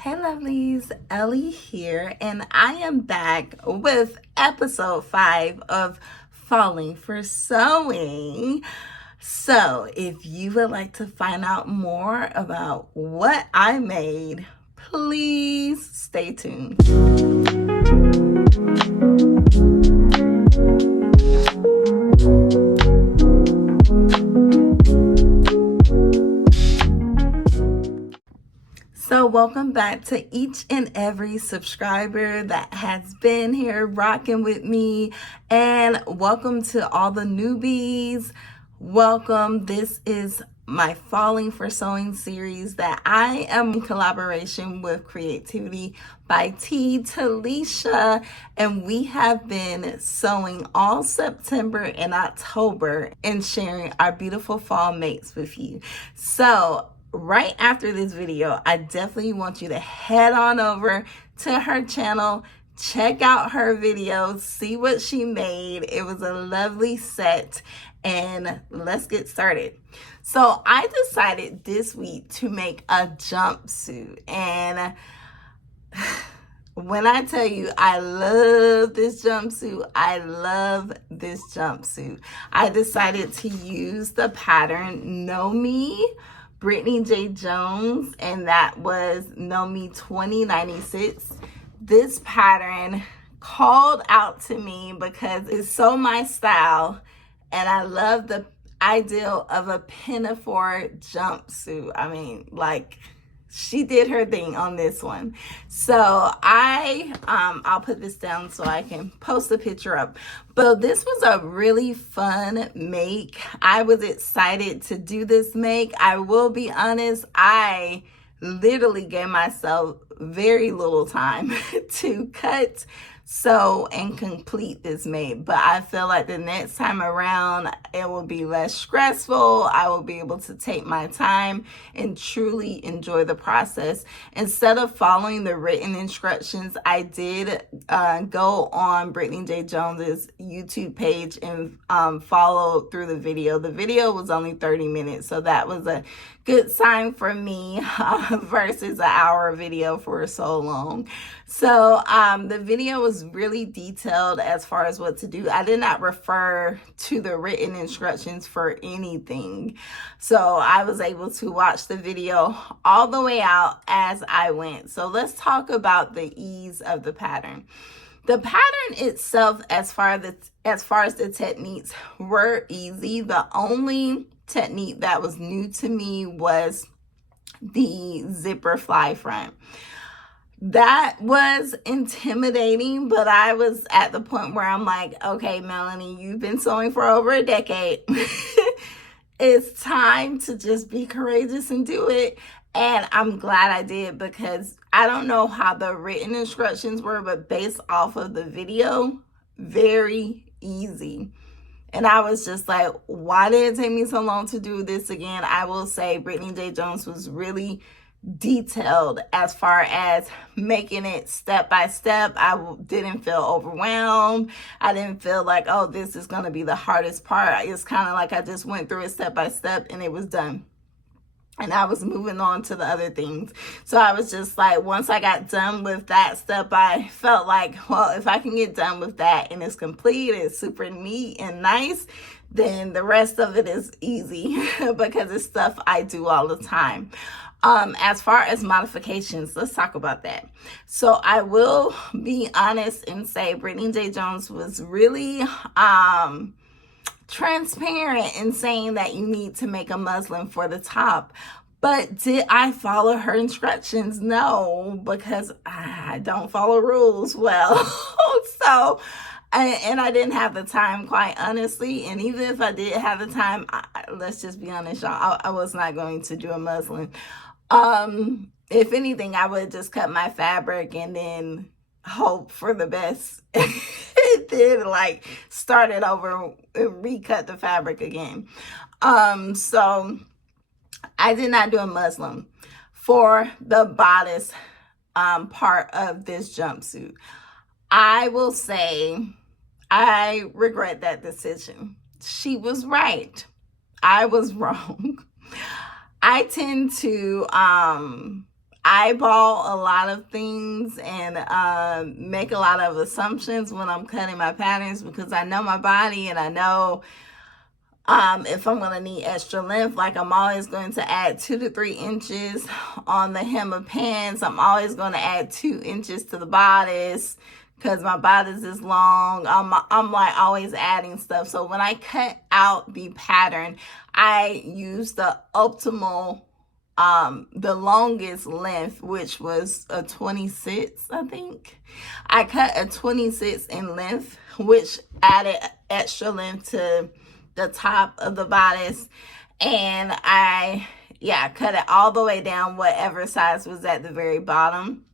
Hey lovelies, Ellie here, and I am back with episode 5 of Falling for Sewing. So, if you would like to find out more about what I made, please stay tuned. So welcome back to each and every subscriber that has been here rocking with me, and welcome to all the newbies. Welcome. This is my Falling for Sewing series that I am in collaboration with Creativity by Talisha, and we have been sewing all September and October and sharing our beautiful fall makes with you. So right after this video, I definitely want you to head on over to her channel, check out her videos, see what she made. It was a lovely set, and let's get started. So I decided this week to make a jumpsuit, and when I tell you I love this jumpsuit, I decided to use the pattern Know Me, Brittany J. Jones, and that was Know Me 2096. This pattern called out to me because it's so my style, and I love the ideal of a Pinafore jumpsuit. I mean, like, she did her thing on this one. So I'll put this down so I can post a picture up. But this was a really fun make. I was excited to do this make. I will be honest, I literally gave myself very little time to cut, sew, and complete this make, but I feel like the next time around it will be less stressful. I will be able to take my time and truly enjoy the process. Instead of following the written instructions, I did go on Brittany J. Jones's YouTube page and follow through the video. The video was only 30 minutes, so that was a good sign for me versus an hour video for so long. So the video was really detailed as far as what to do. I did not refer to the written instructions for anything. So I was able to watch the video all the way out as I went. So let's talk about the ease of the pattern. The pattern itself, as far as the techniques, were easy. The only technique that was new to me was the zipper fly front. That was intimidating, but I was at the point where I'm like, okay, Melanie, you've been sewing for over a decade. It's time to just be courageous and do it. And I'm glad I did, because I don't know how the written instructions were, but based off of the video, very easy. And I was just like, why did it take me so long to do this again? I will say Brittany J. Jones was really detailed as far as making it step by step. I didn't feel overwhelmed. I didn't feel like, oh, this is going to be the hardest part. It's kind of like I just went through it step by step and it was done. And I was moving on to the other things. So I was just like, once I got done with that step, I felt like, well, if I can get done with that and it's complete, it's super neat and nice, then the rest of it is easy because it's stuff I do all the time. As far as modifications, let's talk about that. So I will be honest and say Brittany J. Jones was really transparent in saying that you need to make a muslin for the top. But did I follow her instructions? No, because I don't follow rules well. So, and I didn't have the time, quite honestly. And even if I did have the time, let's just be honest, y'all, I was not going to do a muslin. If anything, I would just cut my fabric and then hope for the best. Then like start it over and recut the fabric again. So I did not do a muslin for the bodice part of this jumpsuit. I will say I regret that decision. She was right. I was wrong. I tend to eyeball a lot of things and make a lot of assumptions when I'm cutting my patterns, because I know my body and I know if I'm going to need extra length. Like, I'm always going to add 2 to 3 inches on the hem of pants. I'm always going to add 2 inches to the bodice because my bodice is long. I'm like always adding stuff. So when I cut out the pattern, I use the optimal, the longest length, which was a 26, I think. I cut a 26 in length, which added extra length to the top of the bodice. And I cut it all the way down, whatever size was at the very bottom.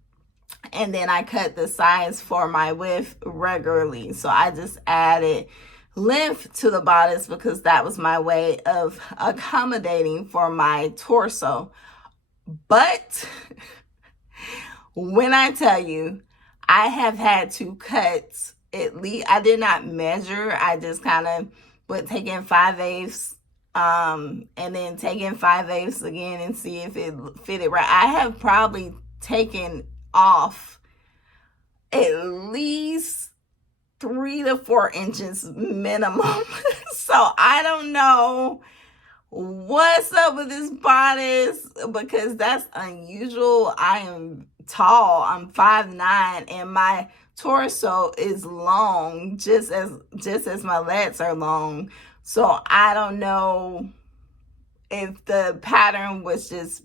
And then I cut the size for my width regularly. So I just added length to the bodice because that was my way of accommodating for my torso. But when I tell you, I have had to cut at least, I did not measure. I just kind of would take in 5/8, and then take in 5/8 again and see if it fitted right. I have probably taken off at least 3 to 4 inches minimum. So I don't know what's up with this bodice, because that's unusual. I am tall. I'm 5'9", and my torso is long, just as my legs are long. So I don't know if the pattern was just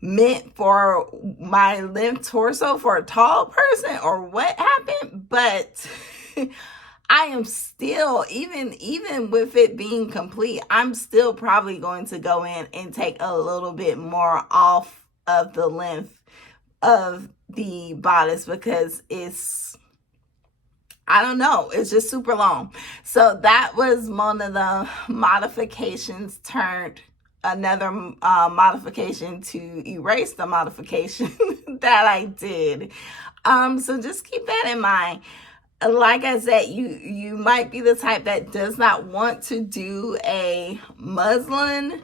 meant for my length torso for a tall person or what happened, but I am still, even with it being complete, I'm still probably going to go in and take a little bit more off of the length of the bodice because it's, I don't know, it's just super long. So that was one of the modifications, turned another modification to erase the modification that I did. So just keep that in mind. Like I said, you might be the type that does not want to do a muslin,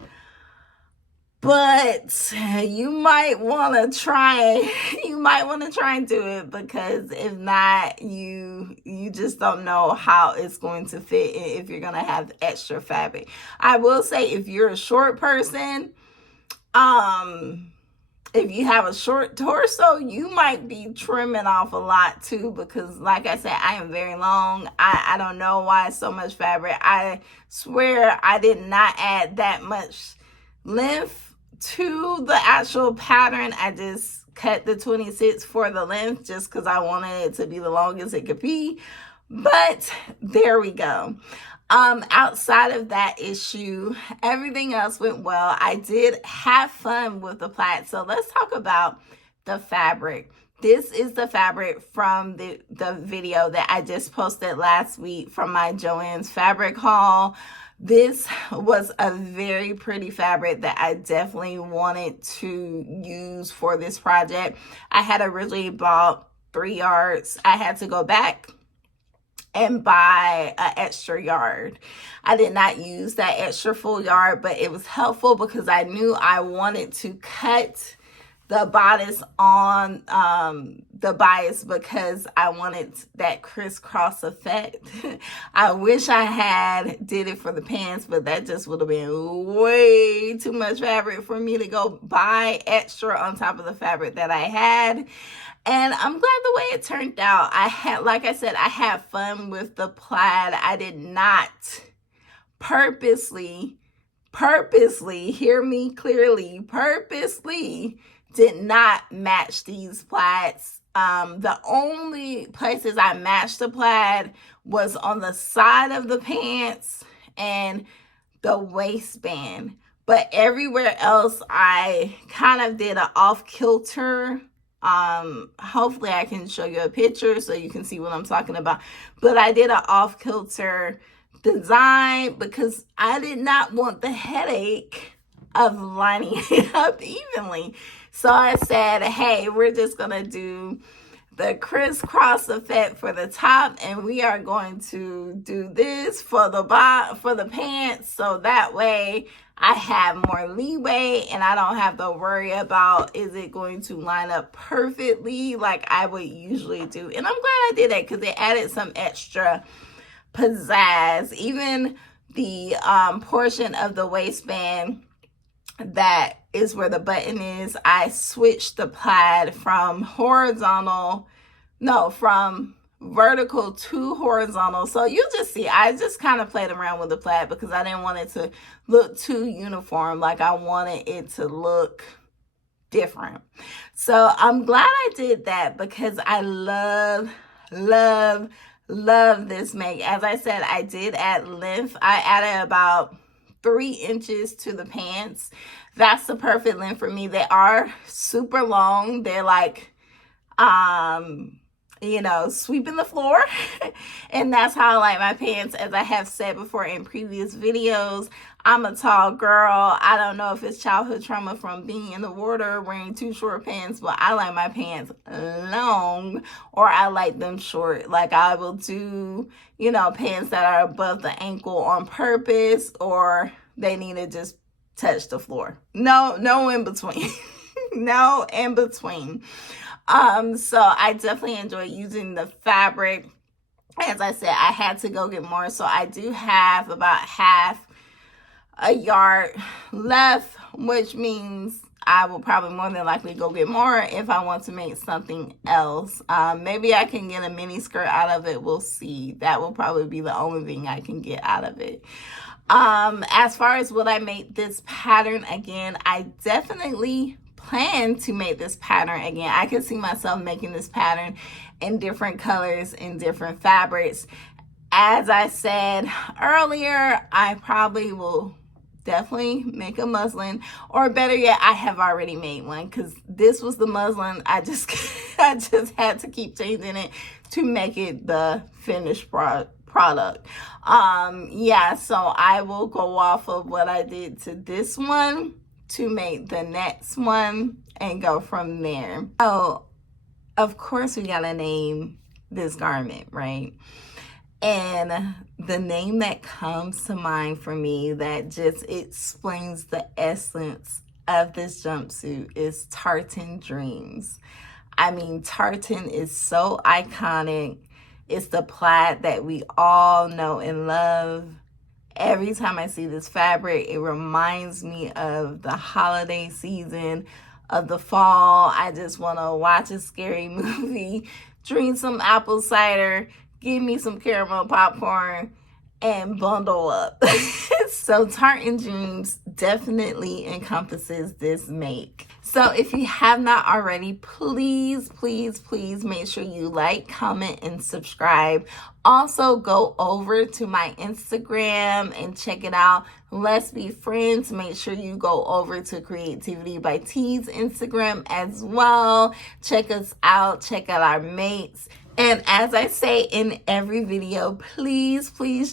but you might want to try. You might want to try and do it, because if not, you just don't know how it's going to fit if you're going to have extra fabric. I will say, if you're a short person, if you have a short torso, you might be trimming off a lot too, because like I said, I am very long. I don't know why so much fabric. I swear I did not add that much length to the actual pattern. I just cut the 26 for the length just because I wanted it to be the longest it could be. But there we go. Outside of that issue, everything else went well. I did have fun with the plaid. So let's talk about the fabric. This is the fabric from the video that I just posted last week from my JoAnns fabric haul. This was a very pretty fabric that I definitely wanted to use for this project. I had originally bought 3 yards. I had to go back and buy an extra yard. I did not use that extra full yard, but it was helpful because I knew I wanted to cut the bodice on the bias because I wanted that crisscross effect. I wish I had did it for the pants, but that just would have been way too much fabric for me to go buy extra on top of the fabric that I had. And I'm glad the way it turned out. Like I said, I had fun with the plaid. I did not purposely, hear me clearly, purposely did not match these plaids. The only places I matched the plaid was on the side of the pants and the waistband. But everywhere else, I kind of did an off-kilter. Hopefully I can show you a picture so you can see what I'm talking about. But I did an off-kilter design because I did not want the headache of lining it up evenly. So I said, hey, we're just going to do the crisscross effect for the top, and we are going to do this for the pants, so that way I have more leeway and I don't have to worry about, is it going to line up perfectly like I would usually do. And I'm glad I did that because it added some extra pizzazz. Even the portion of the waistband that is where the button is, I switched the plaid from vertical to horizontal. So you just see, I just kind of played around with the plaid because I didn't want it to look too uniform. Like, I wanted it to look different. So I'm glad I did that because I love this make. As I said, I did add length. I added about 3 inches to the pants. That's the perfect length for me. They are super long. They're like, you know, sweeping the floor. And that's how I like my pants. As I have said before in previous videos, I'm a tall girl. I don't know if it's childhood trauma from being in the water wearing too short pants, but I like my pants long, or I like them short. Like, I will do, you know, pants that are above the ankle on purpose, or they need to just touch the floor. No in between. No in between. So I definitely enjoy using the fabric. As I said, I had to go get more, so I do have about half a yard left, which means I will probably more than likely go get more if I want to make something else. Maybe I can get a mini skirt out of it. We'll see. That will probably be the only thing I can get out of it. As far as will I make this pattern again, I definitely plan to make this pattern again. I can see myself making this pattern in different colors, in different fabrics. As I said earlier, I probably will definitely make a muslin, or better yet, I have already made one because this was the muslin. I just had to keep changing it to make it the finished product. Yeah, so I will go off of what I did to this one to make the next one and go from there. Oh, of course we gotta name this garment, right? And the name that comes to mind for me that just explains the essence of this jumpsuit is Tartan Dreams. I mean, tartan is so iconic. It's the plaid that we all know and love. Every time I see this fabric, it reminds me of the holiday season, of the fall. I just want to watch a scary movie, drink some apple cider, give me some caramel popcorn, and bundle up. So Tartan Dreams definitely encompasses this make. So if you have not already, please make sure you like, comment, and subscribe. Also, go over to my Instagram and check it out. Let's be friends. Make sure you go over to Creativity by T's Instagram as well. Check us out. Check out our mates. And as I say in every video, please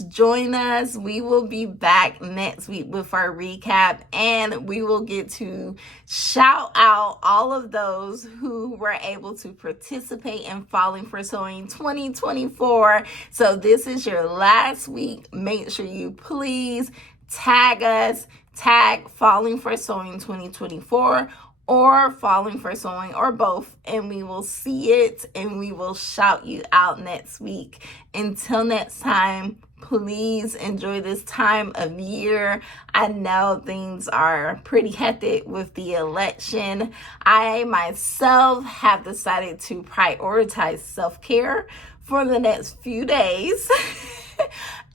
join us. We will be back next week with our recap, and we will get to shout out all of those who were able to participate in Falling for Sewing 2024. So this is your last week. Make sure you please tag us, tag Falling for Sewing 2024 or Falling for Sewing, or both, and we will see it and we will shout you out next week. Until next time, please enjoy this time of year. I know things are pretty hectic with the election. I myself have decided to prioritize self-care for the next few days.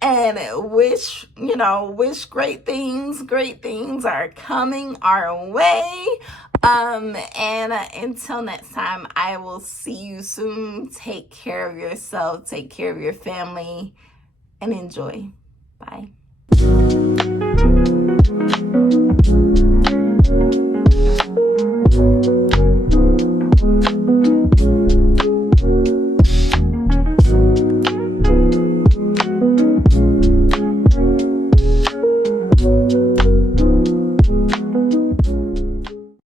And wish great things are coming our way. And until next time, I will see you soon. Take care of yourself, take care of your family, and enjoy. Bye.